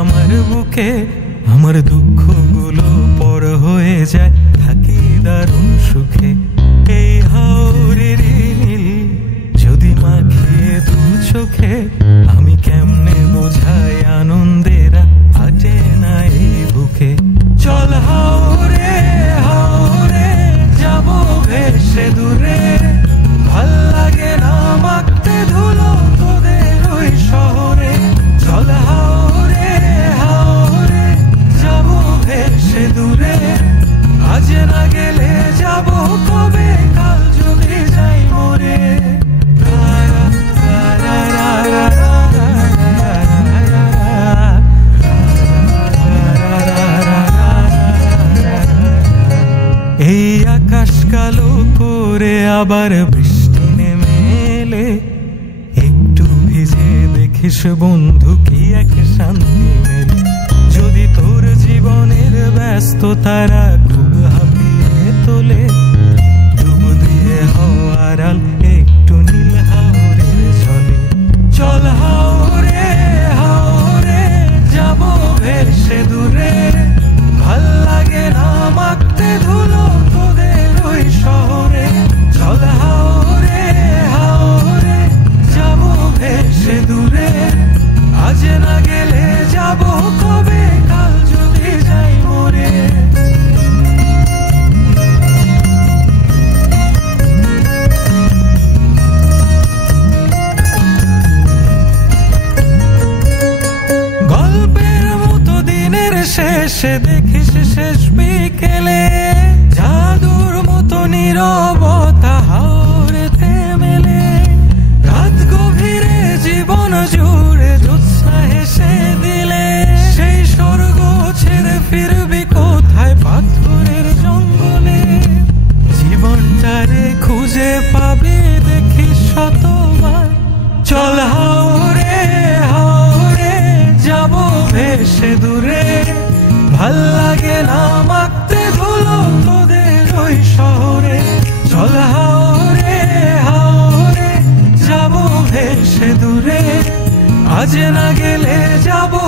আমার বুকে আমার দুঃখগুলো পর হয়ে যায়, থাকি দারুণ সুখে। এই হাওরের নীল যদি মাখিয়ে দু চোখে, আমি কেমনে বোঝাই আনন্দেরা আটে না এই বুকে। চল হাওরে হাওরে যাবো ভেসে দূরে, ভাল লাগে না মাখতে ধুলো তোদের ওই শহরে। চল হাওরে হাওরে যাবো ভেসে দূরে, আজ না গেলে যাবো কবে, কাল যদি যাই মরে। এই আকাশ কালো করে আবার বৃষ্টি নেমে এলে, একটু ভিজে দেখিস বন্ধু কি এক শান্তি মেলে। যদি তোর জীবনের ব্যস্ততারা খুব হাঁপিয়ে তোলে, ডুব দিয়ে হওয়ার আল একটু নীল হাওরের জলে। চল হাওরে হাওরে যাবো ভেসে দূরে, ভাল লাগে না মাখতে ধুলো তোদের ওই শহরে। চল হাওরে হাওরে যাবো ভেসে দূরে, আজ না গেলে যাবো কবে, কাল যদি যাই মরে। গল্পের মতো দিনের শেষে দেখিস শেষ বিকেলে, জাদুর মতো নীরবতা হাওরেতে মেলে। রাত গভীরে জীবন জুড়ে জ্যোৎস্না হেসে দিলে, সেই স্বর্গ ছেড়ে ফিরবি কোথায় পাথরের জঙ্গলে। জীবনটারে খুঁজে পাবি দেখিস শতবার। চল হাওরে হাওরে যাবো ভেসে দূরে, ভাল লাগে না মাখতে ধুলো তোদের ওই শহরে। চল হাওরে হাওরে যাবো ভেসে দূরে, আজ না গেলে যাবো